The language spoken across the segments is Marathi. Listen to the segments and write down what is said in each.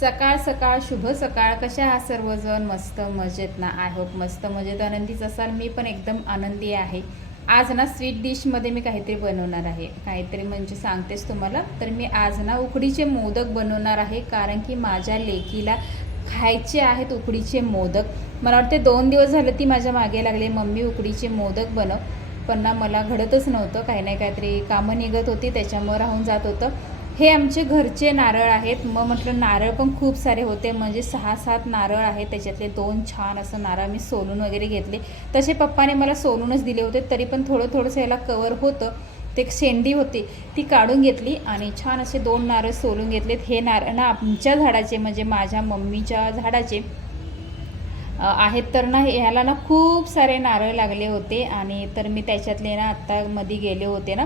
सकाळ सकाळ शुभ सकाळ कशा आहात सर्वजण? मस्त मजेत ना आय होप मस्त मजेत. आनंदीच असाल. मी पण एकदम आनंदी आहे. आज ना स्वीट डिशमध्ये मी काहीतरी बनवणार आहे. काहीतरी म्हणजे सांगतेच तुम्हाला. तर मी आज ना उकडीचे मोदक बनवणार आहे. कारण की माझ्या लेकीला खायचे आहेत उकडीचे मोदक. मला वाटते दोन दिवस झालं ती माझ्या मागे लागले. मम्मी उकडीचे मोदक बनव. पण ना मला घडतच नव्हतं. काही नाही काहीतरी कामं निघत होती. त्याच्यामुळं राहून जात होतं. हे आमचे घरचे नारळ आहेत. मग म्हटलं नारळ पण खूप सारे होते. म्हणजे सहा सात नारळ आहेत. त्याच्यातले दोन छान असं नारळ मी सोलून वगैरे घेतले. तसे पप्पाने मला सोलूनच दिले होते. तरी पण थोडं थोडंसं याला कवर होतं. ते एक शेंडी होती. ती काढून घेतली आणि छान असे दोन नारळ सोलून घेतलेत. हे नारळ ना आमच्या झाडाचे म्हणजे माझ्या मम्मीच्या झाडाचे आहेत तर ना ह्याला ना खूप सारे नारळ लागले होते. आणि तर मी त्याच्यातले ना आत्ता मध्ये गेले होते ना.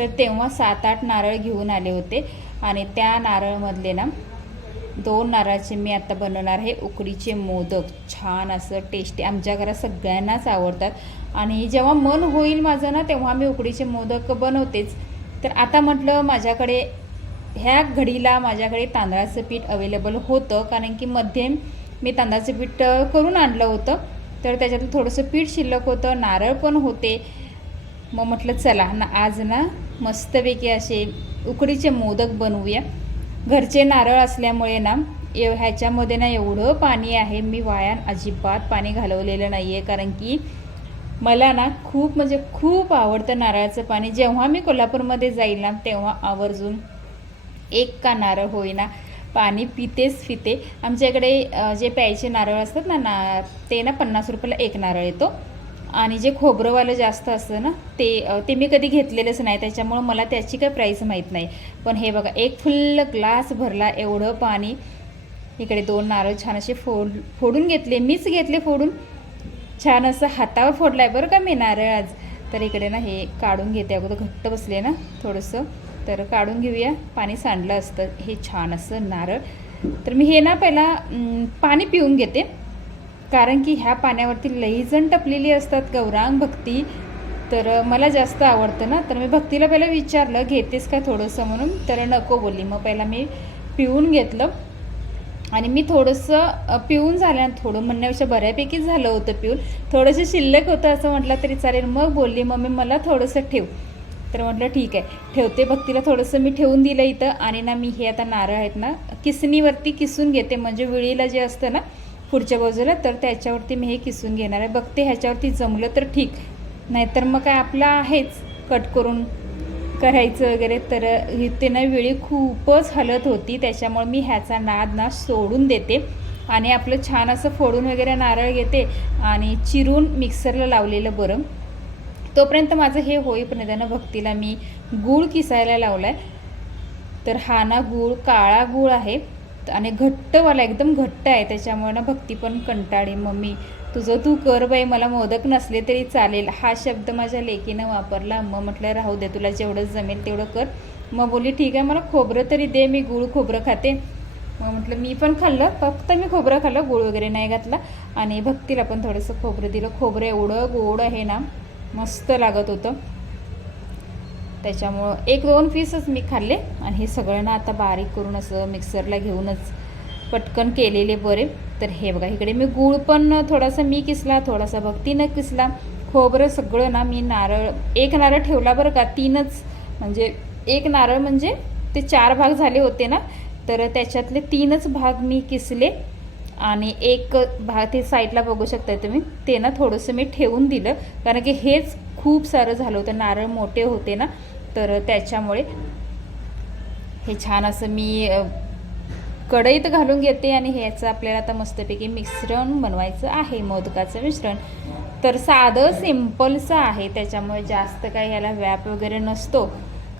तर तेव्हा सात आठ नारळ घेऊन आले होते. आणि त्या नारळमधले ना दोन नारळाचे मी आता बनवणार आहे. उकडीचे मोदक. छान असं टेस्टी आमच्या घरात सगळ्यांनाच आवडतात. आणि जेव्हा मन होईल माझं ना तेव्हा मी उकडीचे मोदक बनवतेच. तर आता म्हटलं माझ्याकडे ह्या घडीला माझ्याकडे तांदळाचं पीठ अवेलेबल होतं. कारण की मध्ये मी तांदळाचं पीठ करून आणलं होतं. तर त्याच्यातलं थोडंसं पीठ शिल्लक होतं. नारळ पण होते. मग म्हटलं चला ना आज ना मस्तपैकी असे उकडीचे मोदक बनवूया. घरचे नारळ असल्यामुळे ना एव ह्याच्यामध्ये ना एवढं पाणी आहे मी वाया अजिबात पाणी घालवलेलं नाही आहे कारण की मला ना खूप म्हणजे खूप आवडतं नारळाचं पाणी. जेव्हा मी कोल्हापूरमध्ये जाईल ना तेव्हा आवर्जून एक का नारळ होईना पाणी पितेच पिते आमच्याकडे जे प्यायचे नारळ असतात ना ना ते ना पन्नास रुपयाला एक नारळ येतो. आणि जे खोबरंवालं जास्त असतं ना ते ते मी कधी घेतलेलंच नाही. त्याच्यामुळं मला त्याची काय प्राईस माहीत नाही. पण हे बघा एक फुल्ल ग्लास भरला एवढं पाणी. इकडे दोन नारळ छान असे फोड फोडून घेतले. मीच घेतले फोडून. छान असं हातावर फोडला आहे बरं का मी नारळ आज. तर इकडे ना हे काढून घेते. अगोदर घट्ट बसले ना थोडंसं. तर काढून घेऊया. पाणी सांडलं असतं. हे छान असं नारळ. तर मी हे ना पहिला पाणी पिऊन घेते. कारण की ह्या पाण्यावरती लईजण टपलेली असतात. गौरांग भक्ती. तर मला जास्त आवडतं ना. तर मी भक्तीला पहिला विचारलं घेतेस का थोडंसं म्हणून? तर नको बोलली. मग पहिला मी पिऊन घेतलं. आणि मी थोडंसं पिऊन झालं थोडं म्हणण्यापेक्षा बऱ्यापैकीच झालं होतं पिऊन. थोडंसं शिल्लक होतं असं म्हटलं तरी चालेल. मग बोलली मम्मी मला थोडंसं ठेव. तर म्हटलं ठीक आहे. ठेवते भक्तीला थोडंसं. मी ठेवून दिलं इथं. आणि ना मी हे आता नारळ आहेत ना किसणीवरती किसून घेते. म्हणजे विळीला जे असतं ना पुढच्या बाजूला तर त्याच्यावरती मी हे किसून घेणार आहे. बघते ह्याच्यावरती जमलं तर ठीक. नाहीतर मग काय आपलं आहेच कट करून करायचं वगैरे. तर इथे ना वेळी खूपच हलत होती. त्याच्यामुळे मी ह्याचा नाद ना सोडून देते. आणि आपलं छान असं फोडून वगैरे नारळ घेते आणि चिरून मिक्सरला लावलेलं बरं. तोपर्यंत माझं हे होईपर्यंत ना भक्तीला मी गूळ किसायला लावला आहे तर हा ना गूळ काळा गूळ आहे. आणि घट्टवाला एकदम घट्ट आहे त्याच्यामुळे ना भक्ती पण कंटाळी. मम्मी तुझं तू कर बाई मला मोदक नसले तरी चालेल. हा शब्द माझ्या लेकीनं वापरला. मग म्हटलं राहू दे तुला जेवढं जमेल तेवढं कर. मग बोलली ठीक आहे मला खोबरं तरी दे मी गूळ खोबरं खाते. मग म्हटलं मी पण खाल्लं फक्त मी खोबरं खाल्लं गूळ वगैरे नाही घातला. आणि भक्तीला पण थोडंसं खोबरं दिलं. खोबरं एवढं गोड आहे ना मस्त लागत होतं. त्याच्यामुळं एक दोन पीसच मी खाल्ले आणि हे सगळं ना आता बारीक करून असं मिक्सरला घेऊनच पटकन केलेले बरे. तर हे बघा इकडे मी गूळ पण थोडासा मी किसला थोडासा भक्तीनं किसला. खोबरं सगळं ना मी नारळ एक नारळ ठेवला बरं का तीनच. म्हणजे एक नारळ म्हणजे ते चार भाग झाले होते ना तर त्याच्यातले तीनच भाग मी किसले. आणि एक भाग ते साईडला बघू शकताय तुम्ही ते ना थोडंसं मी ठेवून दिलं. कारण की हेच खूप सारं झालं होतं नारळ मोठे होते ना तर त्याच्यामुळे हे छान असं मी कढईत घालून घेते आणि ह्याचं आपल्याला आता मस्तपैकी मिश्रण बनवायचं आहे मोदकाचं मिश्रण. तर साधं सिम्पलचं आहे त्याच्यामुळे जास्त काही ह्याला व्याप वगैरे नसतो.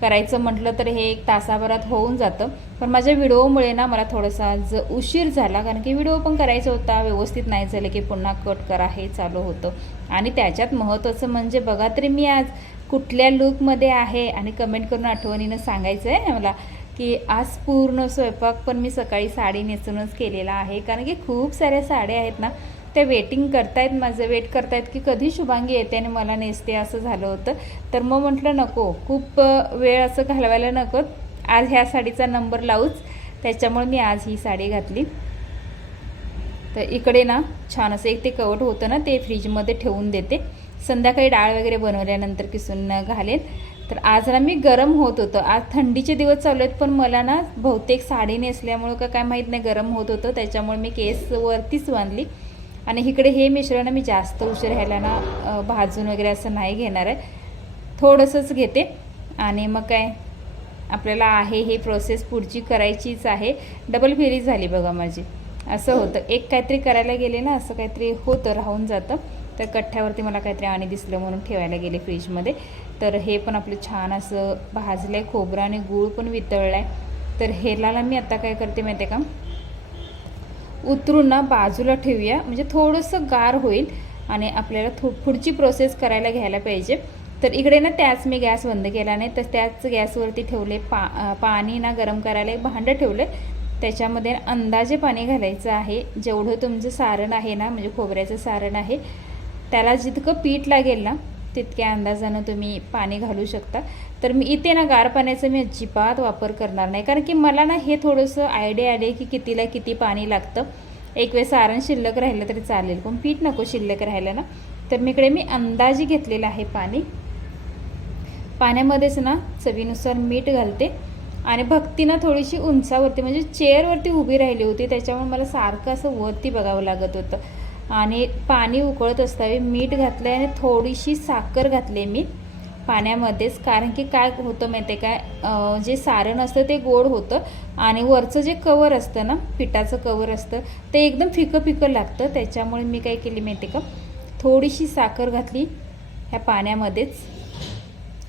करायचं म्हटलं तर हे एक तासाभरात होऊन जातं. पण माझ्या व्हिडिओमुळे ना मला थोडासा ज उशीर झाला कारण की व्हिडिओ पण करायचा होता व्यवस्थित नाही झालं की पुन्हा कट करा हे चालू होतं. आणि त्याच्यात महत्त्वाचं म्हणजे बघा तरी मी आज कुठल्या लुकमध्ये आहे आणि कमेंट करून आठवणीनं सांगायचं आहे मला की आज पूर्ण स्वयंपाक पण मी सकाळी साडी नेसूनच केलेला आहे. कारण की खूप साऱ्या साड्या आहेत ना ते वेटिंग करतायत माझं वेट करतायत की कधी शुभांगी येते आणि मला नेसते असं झालं होतं. तर मग म्हटलं नको खूप वेळ असं घालवायला नको. आज ह्या साडीचा नंबर लावूच. त्याच्यामुळे मी आज ही साडी घातली. तर इकडे ना छान असं एक ते कवट होतं ना ते फ्रीजमध्ये ठेवून देते. संध्याकाळी डाळ वगैरे बनवल्यानंतर किसून घालेन. तर आज ना मी गरम होत होतं. आज थंडीचे दिवस चालू आहेत पण मला ना बहुतेक साडी नेसल्यामुळं का काय माहीत नाही गरम होत होतं. त्याच्यामुळे मी केस वरतीच बांधली. आणि इकडे हे मिश्रण मी जास्त उशीर ह्याला ना भाजून वगैरे असं नाही घेणार आहे. थोडंसंच घेते. आणि मग काय आपल्याला आहे हे प्रोसेस पुढची करायचीच आहे. डबल फेरी झाली बघा माझी. असं होतं. एक काहीतरी करायला गेले ना असं काहीतरी होतं राहून जातं. तर कठ्ठ्यावरती मला काहीतरी आणि दिसलं म्हणून ठेवायला गेले फ्रीजमध्ये तर हे पण आपलं छान असं भाजलं आहे खोबरं आणि गूळ पण वितळलं आहे तर हेलाला मी आता काय करते माहिती आहे का? उतरून ना बाजूला ठेवूया. म्हणजे थोडंसं गार होईल आणि आपल्याला थो पुढची प्रोसेस करायला घ्यायला पाहिजे. तर इकडे ना त्याच मी गॅस बंद केला नाही. तर त्याच गॅसवरती ठेवले पा पाणी ना गरम करायला एक भांडं ठेवलं. त्याच्यामध्ये अंदाजे पाणी घालायचं आहे. जेवढं तुमचं सारण आहे ना म्हणजे खोबऱ्याचं सारण आहे त्याला जितकं पीठ लागेल ना तितक्या अंदाजानं तुम्ही पाणी घालू शकता. तर मी इथे ना गार पाण्याचा मी अजिबात वापर करणार नाही. कारण की मला ना हे थोडंसं आयडिया आले की कितीला किती पाणी लागतं. एक वेळ सारण शिल्लक राहिलं तरी चालेल. पण पीठ नको शिल्लक राहिलं ना. तर मी इकडे मी अंदाजे घेतलेलं आहे पाणी. पाण्यामध्येच ना चवीनुसार मीठ घालते. आणि भक्ती ना थोडीशी उंचावरती म्हणजे चेअरवरती उभी राहिली होती. त्याच्यामुळे मला सारखं असं वरती बघावं लागत होतं. आणि पाणी उकळत असतावे मीठ घातलं आणि थोडीशी साखर घातली मी. पाण्यामध्येच. कारण की काय होतं माहिती आहे काय जे सारण असतं ते गोड होतं आणि वरचं जे कवर असतं ना पिठाचं कवर असतं ते एकदम फिकं फिकं लागतं. त्याच्यामुळे मी काय केली माहिती आहे का? थोडीशी साखर घातली ह्या पाण्यामध्येच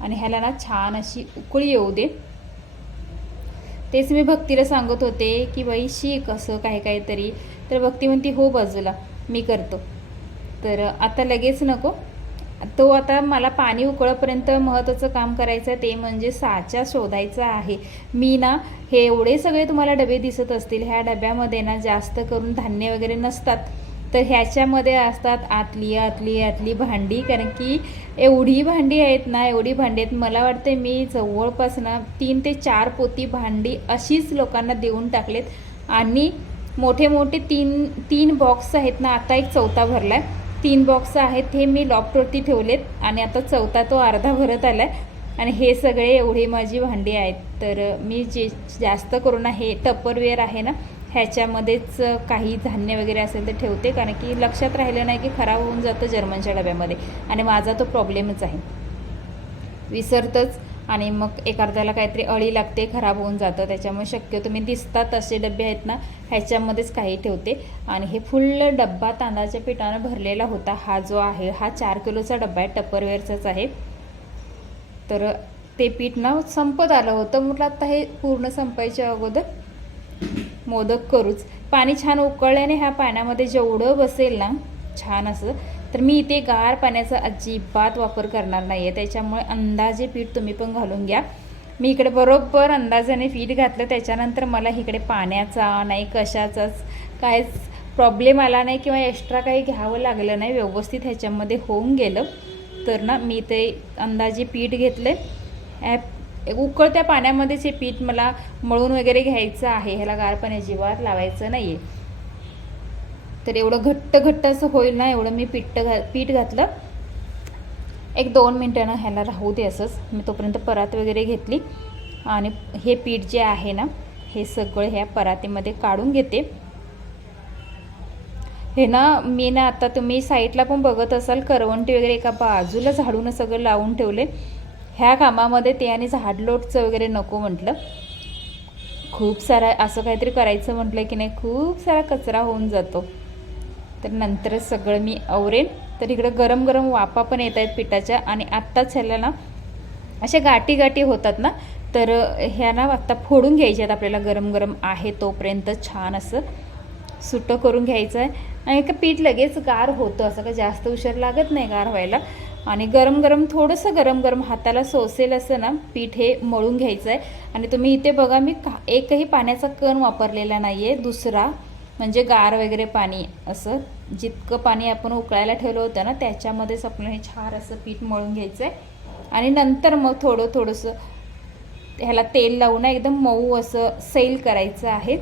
आणि ह्याला ना छान अशी उकळी येऊ दे. तेच मी भक्तीला सांगत होते की बाई शिक असं काही काहीतरी. तर भक्ती म्हणती हो बाजूला मी करतो. तर आता लगेच नको. तो आता मला पाणी उकळपर्यंत महत्त्वाचं काम करायचं आहे ते म्हणजे साचा शोधायचा आहे. मी ना हे एवढे सगळे तुम्हाला डबे दिसत असतील ह्या डब्यामध्ये ना जास्त करून धान्य वगैरे नसतात. तर ह्याच्यामध्ये असतात आतली आतली आतली भांडी कारण की एवढी भांडी आहेत ना एवढी भांडी आहेत मला वाटते मी जवळपास ना तीन ते चार पोती भांडी अशीच लोकांना देऊन टाकलेत. आणि मोठे मोठे तीन तीन बॉक्स आहेत ना आता एक चौथा भरला आहे तीन बॉक्स आहेत हे मी लॉपवरती ठेवलेत आणि आता चौथा तो अर्धा भरत आला आहे आणि हे सगळे एवढे माझी भांडी आहेत. तर मी जे जास्त करून हे टपरवेअर आहे ना ह्याच्यामध्येच काही धान्य वगैरे असेल तर ठेवते. कारण की लक्षात राहिलं नाही की खराब होऊन जातं जर्मनच्या डब्यामध्ये. आणि माझा तो प्रॉब्लेमच आहे. विसरतंच आणि मग एखाद्याला काहीतरी अळी लागते खराब होऊन जातं. त्याच्यामुळे शक्यतो मी दिसतात असे डबे आहेत ना ह्याच्यामध्येच काही ठेवते. आणि हे फुल्ल डब्बा तांदळाच्या पिठानं भरलेला होता. हा जो आहे हा चार किलोचा डब्बा आहे टपरवेअरचाच आहे. तर ते पीठ ना संपत आलं होतं. म्हटलं आता हे पूर्ण संपायच्या अगोदर मोदक करूच. पाणी छान उकळल्याने ह्या पाण्यामध्ये जेवढं बसेल ना छान असं तर मी इथे गार पाण्याचा अजिबात वापर करणार नाही आहे त्याच्यामुळे अंदाजे पीठ तुम्ही पण घालून घ्या. मी इकडे बरोबर अंदाजाने पीठ घातलं. त्याच्यानंतर मला इकडे पाण्याचा नाही कशाचाच काहीच प्रॉब्लेम आला नाही किंवा एक्स्ट्रा काही घ्यावं लागलं नाही. व्यवस्थित ह्याच्यामध्ये होऊन गेलं. तर ना मी ते अंदाजे पीठ घेतलं आहे उकळत्या पाण्यामध्येच हे पीठ मला मळून वगैरे घ्यायचं आहे. ह्याला गार पाणी अजिबात लावायचं नाही आहे तर एवढं घट्ट घट्ट असं होईल ना एवढं मी पीठ घा पीठ घातलं. एक दोन मिनटानं ह्याला राहू दे असंच. मी तोपर्यंत परात वगैरे घेतली. आणि हे पीठ जे आहे ना हे सगळं ह्या परातीमध्ये काढून घेते. हे ना मी ना आता तुम्ही साईडला पण बघत असाल करवंटी वगैरे एका बाजूला झाडून सगळं लावून ठेवले. ह्या कामामध्ये ते आणि झाडलोटचं वगैरे नको म्हटलं. खूप सारा असं काहीतरी करायचं म्हटलं की नाही खूप सारा कचरा होऊन जातो. तर नंतरच सगळं मी आवरेन. तर इकडं गरम गरम वाफा पण येत आहेत पिठाच्या आणि आत्ताच ह्याला ना अशा गाठी गाठी होतात ना तर ह्या ना आत्ता फोडून घ्यायच्या आहेत आपल्याला गरम गरम आहे तोपर्यंत छान असं सुटं करून घ्यायचं आहे आणि का पीठ लगेच गार होतं असं का जास्त उशीर लागत नाही गार व्हायला. आणि गरम गरम थोडंसं गरम गरम हाताला सोसेल असं ना पीठ हे मळून घ्यायचं आहे आणि तुम्ही इथे बघा मी का एकही पाण्याचा कण वापरलेला नाही आहे दुसरा म्हणजे गार वगैरे पाणी असं जितकं पाणी आपण उकळायला ठेवलं होतं ना त्याच्यामध्येच आपलं हे छान असं पीठ मळून घ्यायचं आहे आणि नंतर मग थोडं थोडंसं ह्याला तेल लावून एकदम मऊ असं सैल करायचं आहे.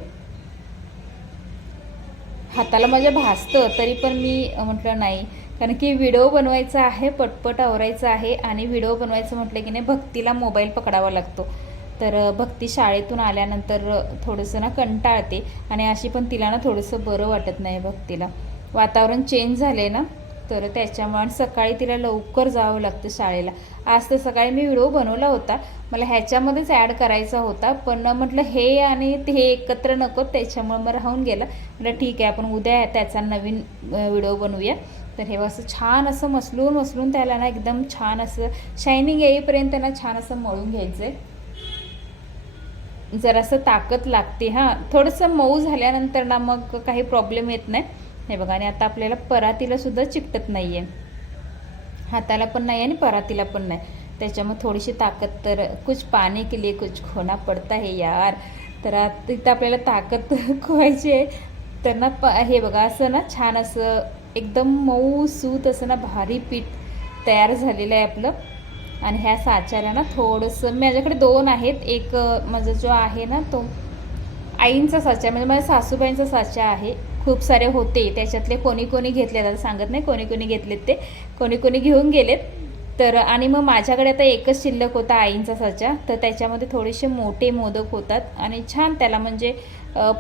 हाताला माझ्या भासतं तरी पण मी म्हटलं नाही. कारण की व्हिडिओ बनवायचा आहे पटपट आवरायचं आहे आणि व्हिडिओ बनवायचं म्हटलं की नाही भक्तीला मोबाईल पकडावा लागतो. तर भक्ती शाळेतून आल्यानंतर थोडंसं ना कंटाळते आणि अशी पण तिला ना थोडंसं बरं वाटत नाही भक्तीला. वातावरण चेंज झाले ना तर त्याच्यामुळे सकाळी तिला लवकर जावं लागतं शाळेला. आज तर सकाळी मी व्हिडिओ बनवला होता. मला ह्याच्यामध्येच ॲड करायचा होता पण म्हटलं हे आणि ते हे एकत्र नको त्याच्यामुळे मग राहून गेलं. म्हटलं ठीक आहे आपण उद्या त्याचा नवीन व्हिडिओ बनवूया. तर हे असं छान असं मसलून मसलून त्याला ना एकदम छान असं शायनिंग येईपर्यंत ना छान असं मळून घ्यायचं आहे जरासं ताकद लागते हां. थोडंसं मऊ झाल्यानंतर ना मग काही प्रॉब्लेम येत नाही. हे बघा आणि आता आपल्याला परातीला सुद्धा चिकटत नाही आहे हाताला पण नाही आणि परातीला पण नाही. त्याच्यामुळे थोडीशी ताकद तर कुछ पाने के लिए कुछ खोना पडता है यार. तर तिथं आपल्याला ताकद खोवायची आहे. तर ना प हे बघा असं ना छान असं एकदम मऊ सूत असं ना भारी पीठ तयार झालेलं आहे आपलं. आणि ह्या साच्याला ना थोडंसं माझ्याकडे दोन आहेत. एक माझा जो आहे ना तो आईंचा साचा म्हणजे माझ्या सासूबाईंचा साचा आहे. खूप सारे होते. त्याच्यातले कोणी कोणी घेतले आता सांगत नाही कोणी कोणी घेतलेत ते. कोणी कोणी घेऊन गेलेत. तर आणि मग माझ्याकडे आता एकच शिल्लक होता आईंचा साचा. तर त्याच्यामध्ये थोडेसे मोठे मोदक होतात आणि छान त्याला म्हणजे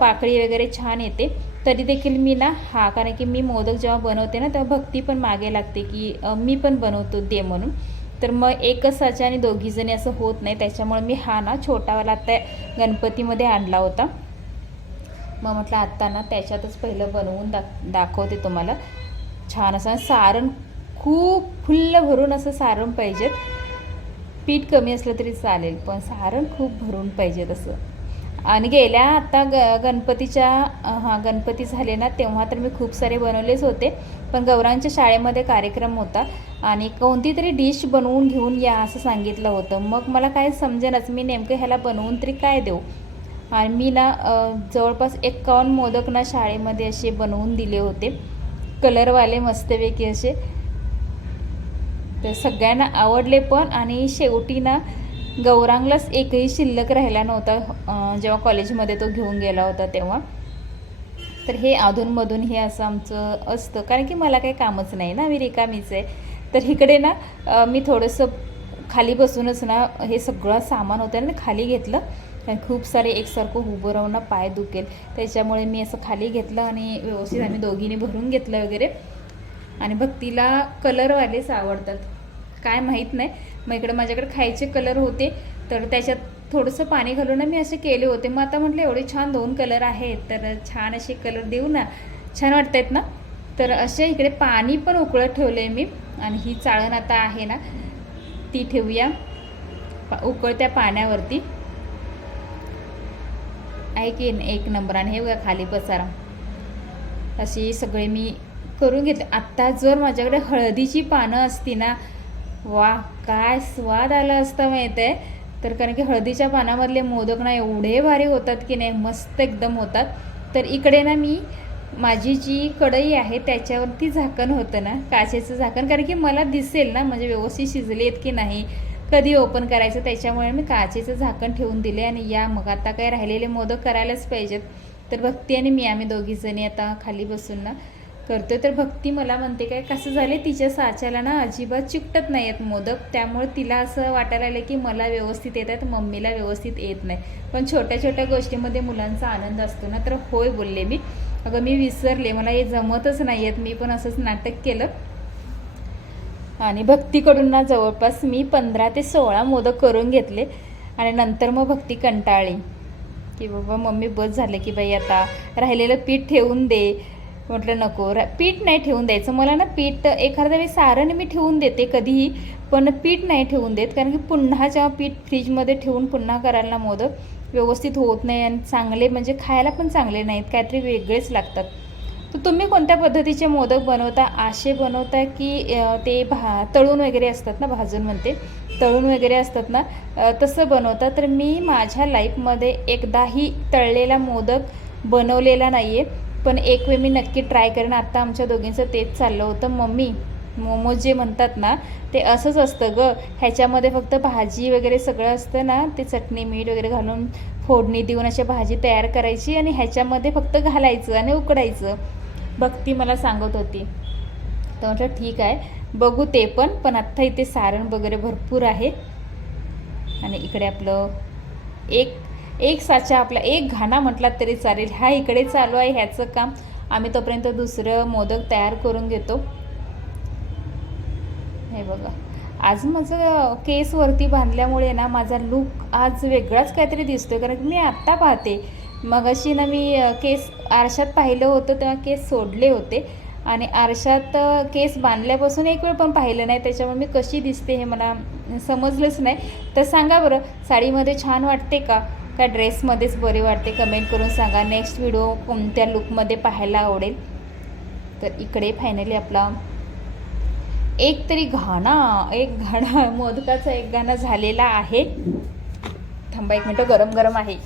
पाकळी वगैरे छान येते. तरी देखील मी ना हा कारण की मी मोदक जेव्हा बनवते ना तेव्हा भक्ती पण मागे लागते की मी पण बनवतो दे म्हणून. तर मग एकच साचा आणि दोघीजणी असं होत नाही. त्याच्यामुळे मी हा ना छोटावाला आत्ता गणपतीमध्ये आणला होता. मग म्हटलं आत्ता ना त्याच्यातच पहिलं बनवून दाख दाखवते तुम्हाला. छान असं सारण खूप फुल्ल भरून असं सारण पाहिजेत. पीठ कमी असलं तरी चालेल पण सारण खूप भरून पाहिजेत असं. आणि गेल्या आता ग गणपतीच्या हां गणपती झाले ना तेव्हा तर मी खूप सारे बनवलेच होते. पण गौरांच्या शाळेमध्ये कार्यक्रम होता आणि कोणती तरी डिश बनवून घेऊन या असं सांगितलं होतं. मग मला काय समजेनच मी नेमकं ह्याला बनवून तरी काय देऊ? आणि मी ना जवळपास एकावन्न मोदक ना शाळेमध्ये असे बनवून दिले होते. कलरवाले मस्तपैकी असे. तर सगळ्यांना आवडले पण आणि शेवटी ना गौरांगलाच एकही शिल्लक राहिला नव्हता जेव्हा कॉलेजमध्ये तो घेऊन गेला होता तेव्हा. तर हे अधूनमधून हे असं आमचं असतं. कारण की मला काही कामच नाही ना मी रिकामीच आहे. तर इकडे ना मी थोडंसं खाली बसूनच ना हे सगळं सामान होतं ना खाली घेतलं. आणि खूप सारे एकसारखं उभं राहून ना पाय दुखेल. त्याच्यामुळे मी असं खाली घेतलं आणि व्यवस्थित आम्ही दोघींनी भरून घेतलं वगैरे. आणि भक्तीला कलरवालेच आवडतात. काय माहीत नाही. मग इकडं माझ्याकडे खायचे कलर होते तर त्याच्यात थोडंसं पाणी घालून मी असे केले होते. मग आता म्हटलं एवढे छान दोन कलर आहेत तर छान असे कलर देऊ ना. छान वाटत आहेत ना? तर असे इकडे पाणी पण उकळत ठेवलं आहे मी आणि ही चाळण आता आहे ना ती ठेवूया. पा- उकळत्या पाण्यावरती. आहे की एक नंबर आणि हे बघा खाली पसारा. अशी सगळे मी करून घेतले. आत्ता जर माझ्याकडे हळदीची पानं असती ना वा. काय स्वाद आला असता माहीत आहे तर कारण की हळदीच्या पानामधले मोदक ना एवढे भारी होतात की नाही मस्त एकदम होतात. तर इकडे ना मी माझी जी कढई आहे त्याच्यावरती झाकण होतं ना काचेचं झाकण. कारण की मला दिसेल ना म्हणजे व्यवस्थित शिजलेत की नाही कधी ओपन करायचं त्याच्यामुळे मी काचेचं झाकण ठेवून दिले आणि या मग आता काय राहिलेले मोदक करायलाच पाहिजेत. तर भक्ती आणि मी आम्ही दोघीजणी आता खाली बसून ना करतो तर भक्ती मला म्हणते काय कसं झाले तिच्या साच्याला ना अजिबात चिकटत नाही आहेत मोदक. त्यामुळे तिला असं वाटायला लागलं की मला व्यवस्थित येत आहेत मम्मीला व्यवस्थित येत नाही. पण छोट्या छोट्या गोष्टीमध्ये मुलांचा आनंद असतो ना तर होय बोलले मी. अगं मी विसरले मला हे जमतच नाही आहेत मी पण असंच नाटक केलं. आणि भक्तीकडून ना जवळपास मी पंधरा ते सोळा मोदक करून घेतले. आणि नंतर मग भक्ती कंटाळली. की बाबा मम्मी बस झालं की बाई आता राहिलेलं पीठ ठेवून दे. म्हटलं नको. रा पीठ नाही ठेवून द्यायचं. मला ना पीठ एखाद्या वेळी सारण मी ठेवून देते कधीही पण पीठ नाही ठेवून देत. कारण की पुन्हा जेव्हा पीठ फ्रीजमध्ये ठेवून पुन्हा करायला मोदक व्यवस्थित होत नाही आणि चांगले म्हणजे खायला पण चांगले नाहीत काहीतरी वेगळेच लागतात. तर तुम्ही कोणत्या पद्धतीचे मोदक बनवता? आशे बनवता की ते भा तळून वगैरे असतात ना भाजून म्हणते तळून वगैरे असतात ना तसं बनवता. तर मी माझ्या लाईफमध्ये एकदाही तळलेला मोदक बनवलेला नाही आहे पण एक वेळ मी नक्की ट्राय करेन. आत्ता आमच्या दोघींचं तेच चाललं होतं. मम्मी मोमोज जे म्हणतात ना ते असंच असतं ग. ह्याच्यामध्ये फक्त भाजी वगैरे सगळं असतं ना ते चटणी मीठ वगैरे घालून फोडणी देऊन अशी भाजी तयार करायची आणि ह्याच्यामध्ये फक्त घालायचं आणि उकडायचं. भक्ती मला सांगत होती. तर म्हटलं ठीक आहे बघू ते पण पण आत्ता इथे सारण वगैरे भरपूर आहे. आणि इकडे आपलं एक एक साचा आपला एक घाणा म्हटला तरी चालेल. हा इकडे चालू आहे ह्याचं काम. आम्ही तोपर्यंत दुसरं मोदक तयार करून घेतो. हे बघा. आज माझं केसवरती बांधल्यामुळे ना माझा लूक आज वेगळाच काहीतरी दिसतोय. कारण की मी आत्ता पाहते. मग अशी ना मी केस आरशात पाहिलं होतं तेव्हा केस सोडले होते. आणि आरशात केस बांधल्यापासून एक वेळ पण पाहिलं नाही. त्याच्यामुळे मी कशी दिसते हे मला समजलंच नाही. तर सांगा बरं साडीमध्ये छान वाटते का? का ड्रेसमध्येच बरे वाटते. कमेंट करून सांगा. नेक्स्ट व्हिडिओ कोणत्या लुकमध्ये पाहायला आवडेल? तर इकडे फायनली आपला एक तरी घाणा एक घाणा मोदकाचा एक घाणा झालेला आहे. थांबा एक मिनटं गरम गरम आहे.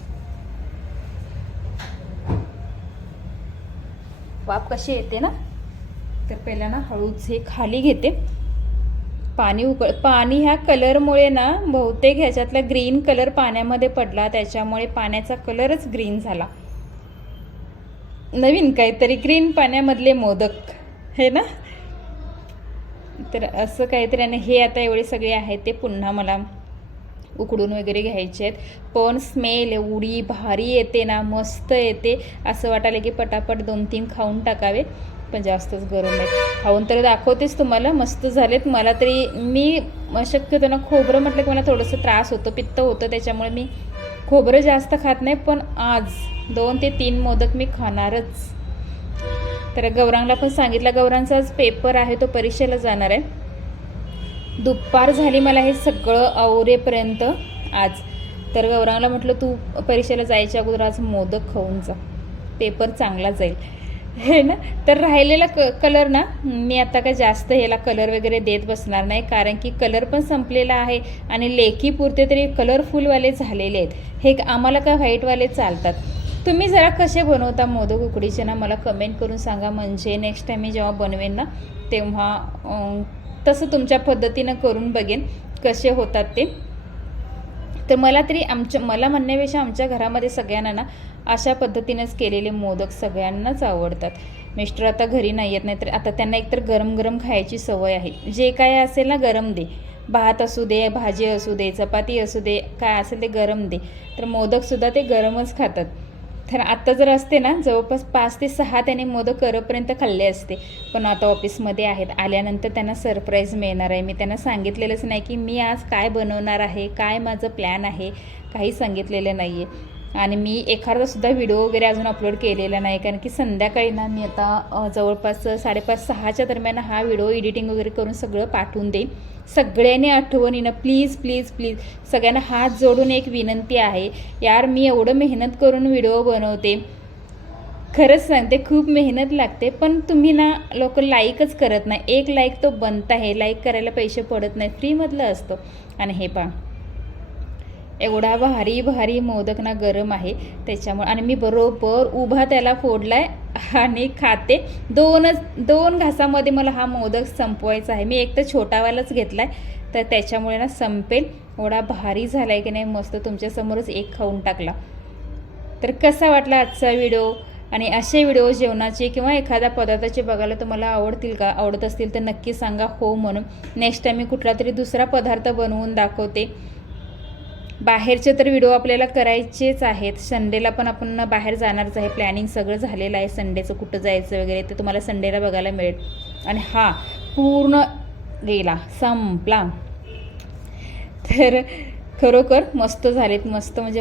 वाफ कशी येते ना? तर पहिला ना हळूच हे खाली घेते. पाणी उकळ पाणी ह्या कलरमुळे ना बहुतेक ह्याच्यातला ग्रीन कलर पाण्यामध्ये पडला त्याच्यामुळे पाण्याचा कलरच ग्रीन झाला. नवीन काहीतरी ग्रीन पाण्यामधले मोदक हे ना? तर असं काहीतरी आणि हे आता एवढे सगळे आहेत ते पुन्हा मला उकडून वगैरे घ्यायचे आहेत. पण स्मेल एवढी भारी येते ना मस्त येते. असं वाटायला की पटापट दोन तीन खाऊन टाकावे. पण जास्तच गरम आहेत खाऊन तर दाखवतेच तुम्हाला मस्त झालेत. मला तरी मी शक्यतो ना खोबरं म्हटलं की मला थोडंसं त्रास होतो पित्त होतं त्याच्यामुळे मी खोबरं जास्त खात नाही पण आज दोन ते तीन मोदक मी खाणारच. तर गौरांगला पण सांगितलं गौरांचा आज पेपर आहे तो परीक्षेला जाणार आहे. दुपार झाली मला हे सगळं आवरेपर्यंत आज. तर गौरांगला म्हटलं तू परीक्षेला जायच्या अगोदर आज मोदक खाऊन जा. पेपर चांगला जाईल. हे ना? तर राहिलेला क कलर ना मी आता काय जास्त ह्याला कलर वगैरे देत बसणार नाही कारण की कलर पण संपलेला आहे आणि लेखी पुरते तरी कलरफुलवाले झालेले आहेत. हे आम्हाला काय व्हाईटवाले चालतात. तुम्ही जरा कसे बनवता मोदक उकडीचे ना मला कमेंट करून सांगा. म्हणजे नेक्स्ट टाईम मी जेव्हा बनवेन ना तेव्हा तसं तुमच्या पद्धतीनं करून बघेन कसे होतात ते. तर मला तरी आमच्या मला म्हणण्यापेक्षा आमच्या घरामध्ये सगळ्यांना ना अशा पद्धतीनेच केलेले मोदक सगळ्यांनाच आवडतात. मिस्टर आता घरी नाही येत नाही तर आता त्यांना एकतर गरम गरम खायची सवय आहे. जे काय असेल ना गरम दे. भात असू दे भाजी असू दे चपाती असू दे काय असेल ते गरम दे. तर मोदकसुद्धा ते गरमच खातात. तर आत्ता जर असते ना जवळपास पाच ते सहा त्याने मोदक करपर्यंत खाल्ले असते. पण आता ऑफिसमध्ये आहेत. आल्यानंतर त्यांना सरप्राईज मिळणार आहे. मी त्यांना सांगितलेलंच नाही की मी आज काय बनवणार आहे काय माझं प्लॅन आहे काही सांगितलेलं नाही आहे आणि मी एखादासुद्धा व्हिडिओ वगैरे अजून अपलोड केलेला नाही. कारण की संध्याकाळी ना मी आता जवळपास साडेपाच सहाच्या दरम्यान हा व्हिडिओ एडिटिंग वगैरे करून सगळं पाठवून देईन. सगळ्यांनी आठवणीनं प्लीज प्लीज प्लीज सगळ्यांना हात जोडून एक विनंती आहे. यार मी एवढं मेहनत करून व्हिडिओ बनवते. खरंच सांगते खूप मेहनत लागते. पण तुम्ही ना लोक लाईकच करत नाही. एक लाईक तो बनत आहे. लाईक करायला पैसे पडत नाही. फ्रीमधलं असतं. आणि हे पहा. एवढा भारी भारी मोदक ना गरम आहे. त्याच्यामुळे आणि मी बरोबर उभा त्याला फोडला आहे आणि खाते. दोनच दोन घासामध्ये मला हा मोदक संपवायचा आहे. मी एक तर छोटावालाच आहे तर त्याच्यामुळे ना संपेल. एवढा भारी झाला आहे की नाही मस्त तुमच्यासमोरच एक खाऊन टाकला. तर कसा वाटला आजचा व्हिडिओ? आणि असे व्हिडिओ जेवणाचे किंवा एखाद्या पदार्थाचे बघायला तुम्हाला आवडतील का? आवडत असतील तर नक्की सांगा हो म्हणून. नेक्स्ट टाईम मी कुठला तरी दुसरा पदार्थ बनवून दाखवते. बाहेरचे तर व्हिडिओ आपल्याला करायचेच आहेत. संडेला पण आपण बाहेर जाणारच आहे. प्लॅनिंग सगळं झालेलं आहे. संडेचं कुठं जायचं वगैरे ते तुम्हाला संडेला बघायला मिळेल. आणि हा पूर्ण गेला. संपला. तर खरोखर मस्त झालेत. मस्त म्हणजे